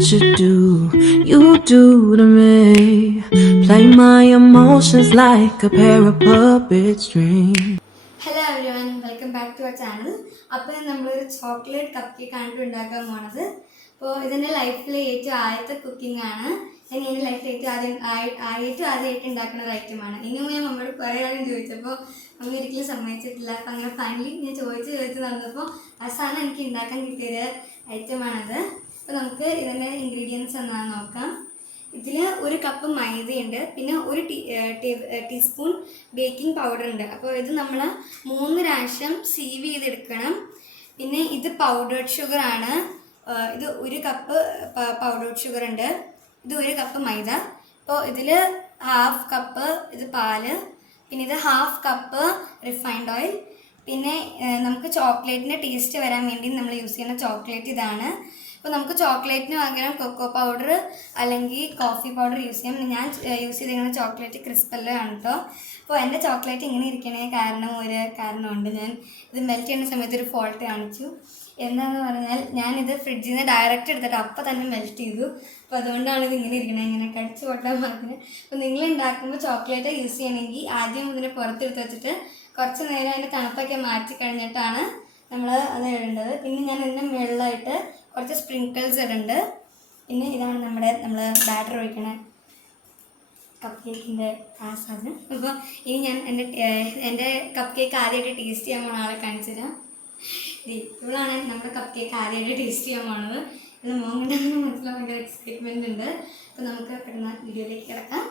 you do, you do to me. Play my emotions like a pair of puppet strings. Hello everyone welcome back to our channel അപ്പോൾ നമ്മളൊരു chocolate cup cake ആണ് ഉണ്ടാക്കാൻ പോണത്. അപ്പോൾ ഇതെന്റെ ലൈഫിലെ ഏറ്റവും ആദ്യത്തെ കുക്കിംഗ് ആണ്. ഞാൻ എന്റെ ലൈഫിൽ ഏറ്റവും ആദ്യം ഏറ്റവും ആദ്യമായിട്ട് ഉണ്ടാക്കുന്ന ഒരു ഐറ്റമാണ് ഇനി ഞാൻ മമ്മിയോട് കുറേ കാര്യം ചോദിച്ചപ്പോൾ മമ്മി ഒരിക്കലും സമ്മതിച്ചിട്ടില്ല. അപ്പം അങ്ങനെ ഫൈനലി ഞാൻ ചോദിച്ച് ചോദിച്ച് നടന്നപ്പോൾ അവസാനം എനിക്ക് ഉണ്ടാക്കാൻ കിട്ടിയൊരു ഐറ്റമാണത് അപ്പോൾ നമുക്ക് ഇതിന്റെ ഇൻഗ്രീഡിയൻസ് എന്താണെന്ന് നോക്കാം. ഇതിൽ ഒരു കപ്പ് മൈദയുണ്ട് പിന്നെ ഒരു ടീ ടീസ്പൂൺ ബേക്കിംഗ് പൗഡർ ഉണ്ട്. അപ്പോൾ ഇത് നമ്മൾ മൂന്ന് പ്രാവശ്യം സീവ് ചെയ്തെടുക്കണം. പിന്നെ ഇത് പൗഡേർഡ് ഷുഗർ ആണ്. ഇത് ഒരു കപ്പ് പൗഡേർഡ് ഷുഗർ ഉണ്ട്. ഇത് ഒരു കപ്പ് മൈദ. അപ്പോൾ ഇതിൽ ഹാഫ് കപ്പ് ഇത് പാൽ പിന്നെ ഇത് ഹാഫ് കപ്പ് റിഫൈൻഡ് ഓയിൽ പിന്നെ നമുക്ക് ചോക്ലേറ്റിന്റെ ടേസ്റ്റ് വരാൻ വേണ്ടി നമ്മൾ യൂസ് ചെയ്യുന്ന ചോക്ലേറ്റ് ഇതാണ്. അപ്പോൾ നമുക്ക് ചോക്ലേറ്റിന് പകരം കൊക്കോ പൗഡർ അല്ലെങ്കിൽ കോഫി പൗഡർ യൂസ് ചെയ്യാം. ഞാൻ യൂസ് ചെയ്തിരിക്കുന്ന ചോക്ലേറ്റ് ക്രിസ്പെല്ലോ ആണ് കേട്ടോ അപ്പോൾ എന്റെ ചോക്ലേറ്റ് ഇങ്ങനെ ഇരിക്കണേ കാരണം ഒരു കാരണമുണ്ട്. ഞാൻ ഇത് മെൽറ്റ് ചെയ്യുന്ന സമയത്ത് ഒരു ഫോൾട്ട് കാണിച്ചു. എന്താണെന്ന് പറഞ്ഞാൽ ഞാനിത് ഫ്രിഡ്ജിൽ നിന്ന് ഡയറക്റ്റ് എടുത്തിട്ട് അപ്പം തന്നെ മെൽറ്റ് ചെയ്തു. അപ്പോൾ അതുകൊണ്ടാണ് ഇത് ഇങ്ങനെ ഇരിക്കണത് ഇങ്ങനെ കടിച്ചു പൊട്ടാൻ പറഞ്ഞത്. അപ്പോൾ നിങ്ങൾ ഉണ്ടാക്കുമ്പോൾ ചോക്ലേറ്റ് യൂസ് ചെയ്യണമെങ്കിൽ ആദ്യം ഇതിനെ പുറത്തെടുത്ത് വെച്ചിട്ട് കുറച്ച് നേരം അതിന്റെ തണുപ്പൊക്കെ മാറ്റി കഴിഞ്ഞിട്ടാണ് നമ്മൾ അത് ഇടേണ്ടത്. പിന്നെ ഞാൻ ഇതിന്റെ മുകളിലായിട്ട് കുറച്ച് സ്പ്രിങ്കിൾസ് ഇടുന്നുണ്ട് പിന്നെ ഇതാണ് നമ്മുടെ നമ്മൾ ബാറ്റർ ഒഴിക്കണ. കപ്പ് കേക്കിന്റെ ആ സാധനം. അപ്പോൾ ഇനി ഞാൻ എന്റെ എന്റെ കപ്പ് കേക്ക് ആദ്യമായിട്ട് ടേസ്റ്റ് ചെയ്യാൻ പോണ ആളെ കാണിച്ചു തരാം. ഇവളാണ് നമ്മുടെ കപ്പ് കേക്ക് ആദ്യമായിട്ട് ടേസ്റ്റ് ചെയ്യാൻ പോണത്. ഇത് മോൻ കണ്ടെന്ന് ഭയങ്കര എക്സൈറ്റ്മെന്റ് ഉണ്ട്. അപ്പോൾ നമുക്ക് പെട്ടെന്ന് വീഡിയോയിലേക്ക് കിടക്കാം.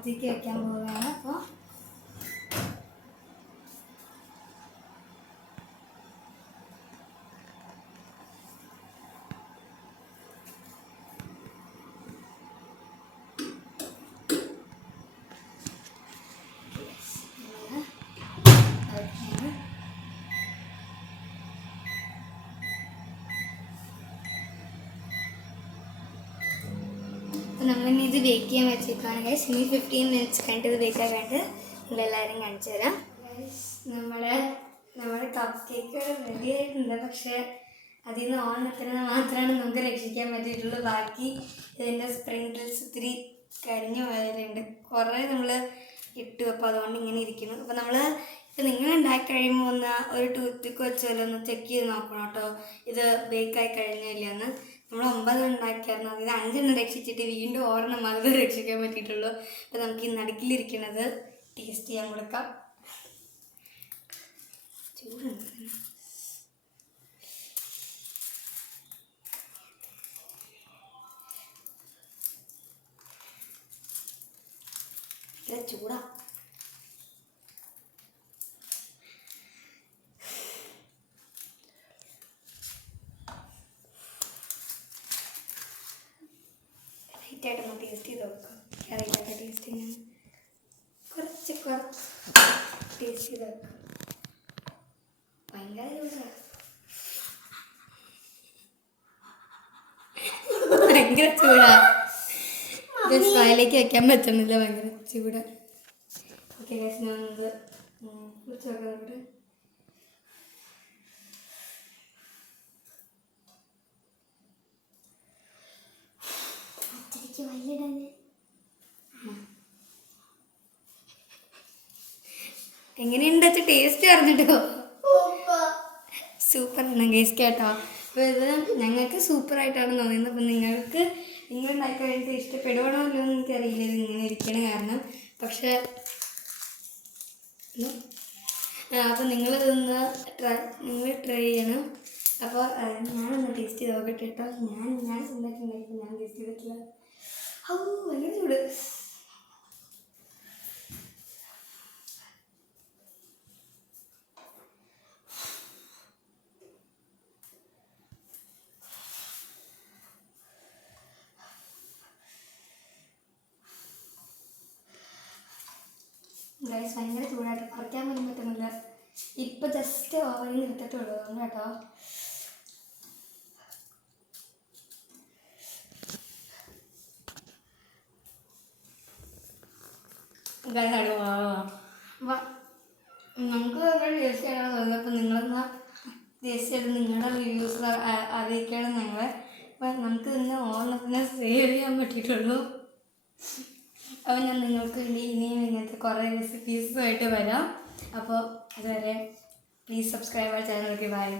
അകത്തേക്ക് വയ്ക്കാൻ പോവുകയാണ്. അപ്പോൾ അപ്പോൾ നമ്മളിനി ഇത് ബേക്ക് ചെയ്യാൻ വെച്ചേക്കാണ് ഇനി ഫിഫ്റ്റീൻ മിനിറ്റ്സ് കഴിഞ്ഞിട്ട് ഇത് ബേക്ക് ആക്കാണ്ട് നിങ്ങളെല്ലാവരും കാണിച്ചു തരാം. നമ്മൾ നമ്മുടെ കപ്പ് കേക്ക് റെഡി ആയിട്ടുണ്ട്. പക്ഷേ അതിൽ നിന്ന് ഓൺ എത്തുന്നത് മാത്രമാണ് നമുക്ക് രക്ഷിക്കാൻ പറ്റിയിട്ടുള്ളൂ. ബാക്കി ഇതിന്റെ സ്പ്രിങ്കിൾസ് ഒത്തിരി കരിഞ്ഞു പോയാലുണ്ട് കുറേ നമ്മൾ ഇട്ടു. അപ്പോൾ അതുകൊണ്ട് ഇങ്ങനെ ഇരിക്കുന്നു. അപ്പോൾ നമ്മൾ ഇപ്പം നിങ്ങൾ ഉണ്ടാക്കി കഴിയുമ്പോൾ ഒന്ന് ഒരു ടൂത്ത് പിക്ക് ഒന്ന് ചെക്ക് ചെയ്ത് നോക്കണം കേട്ടോ. ഇത് ബേക്കായി കഴിഞ്ഞില്ലെന്ന് നമ്മൾ ഒമ്പത് ഉണ്ടാക്കിയായിരുന്നു. ഇത് അഞ്ചെണ്ണം രക്ഷിച്ചിട്ട് വീണ്ടും ഓരെണ്ണം മാത്രമേ രക്ഷിക്കാൻ പറ്റിയിട്ടുള്ളൂ. അപ്പം നമുക്ക് ഈ നടുക്കിലിരിക്കുന്നത് ടേസ്റ്റ് ചെയ്യാൻ കൊടുക്കാം. ചൂടാ. ലൈറ്റായിട്ടൊന്ന് ടേസ്റ്റ് ചെയ്ത് നോക്കാം. അറിയില്ലാത്ത ടേസ്റ്റ് ചെയ്യാൻ കുറച്ച് കുറച്ച് ടേസ്റ്റ് ചെയ്ത് നോക്കാം. ഭയങ്കര ചൂടാണ് ഭയങ്കര ചൂടാണ് ഇത് സ്വായിലേക്ക് വെക്കാൻ പറ്റുന്നില്ല. ഭയങ്കര ചൂട്. ഓക്കെ ഗൈസ് ഞാൻ ഇത് നോക്കാം ഇവിടെ വെച്ചാൽ ടേസ്റ്റ് അറിഞ്ഞിട്ടോ? സൂപ്പർ. ആണ് ഗേസ് കേട്ടോ. അപ്പോൾ ഇത് ഞങ്ങൾക്ക് സൂപ്പറായിട്ടാണ് തോന്നിയത്. അപ്പം നിങ്ങൾക്ക് നിങ്ങൾ ഉണ്ടാക്കി വേണ്ടി ഇഷ്ടപ്പെടുവാണോ അല്ലോ എന്ന് എനിക്കറിയില്ല ഇത് ഇങ്ങനെ ഇരിക്കണ കാരണം. പക്ഷേ അപ്പോൾ നിങ്ങൾ ഇതൊന്ന് ട്രൈ നിങ്ങൾ ട്രൈ ചെയ്യണം. അപ്പോൾ ഞാനൊന്ന് ടേസ്റ്റ് ചെയ്ത് നോക്കട്ടെ കേട്ടോ. ഞാൻ ഞാൻ സ്വന്തമായിട്ട് ഞാൻ ടേസ്റ്റ് ചെയ്തിട്ടില്ല. ഔ ഭയങ്കര ചൂട്. ഗൈസ് ഭയങ്കര ചൂടായിട്ട് കുറയ്ക്കാൻ പോലും പറ്റുന്നില്ല. ഇപ്പം ജസ്റ്റ് ഓവറിൽ നിർത്തിട്ടുള്ളൂ അതുകൊണ്ട് കേട്ടോ അപ്പൊ നമുക്ക് ഭയങ്കര ടേസ്റ്റ് ചെയ്യണമെന്ന് തോന്നുന്നു അപ്പം നിങ്ങളെന്നാ ടേസ്റ്റ് നിങ്ങളുടെ റിവ്യൂസ് അറിയിക്കണം ഞങ്ങളെ. അപ്പം നമുക്ക് ഇന്ന് ഓണത്തിന് സേവ് ചെയ്യാൻ പറ്റിയിട്ടുള്ളൂ. അപ്പം ഞാൻ നിങ്ങൾക്ക് വേണ്ടി ഇനിയും ഇങ്ങനത്തെ കുറേ റെസിപ്പീസുമായിട്ട് വരാം. അപ്പോൾ അതുവരെ പ്ലീസ് സബ്സ്ക്രൈബ് ആ ചാനൽ ബൈ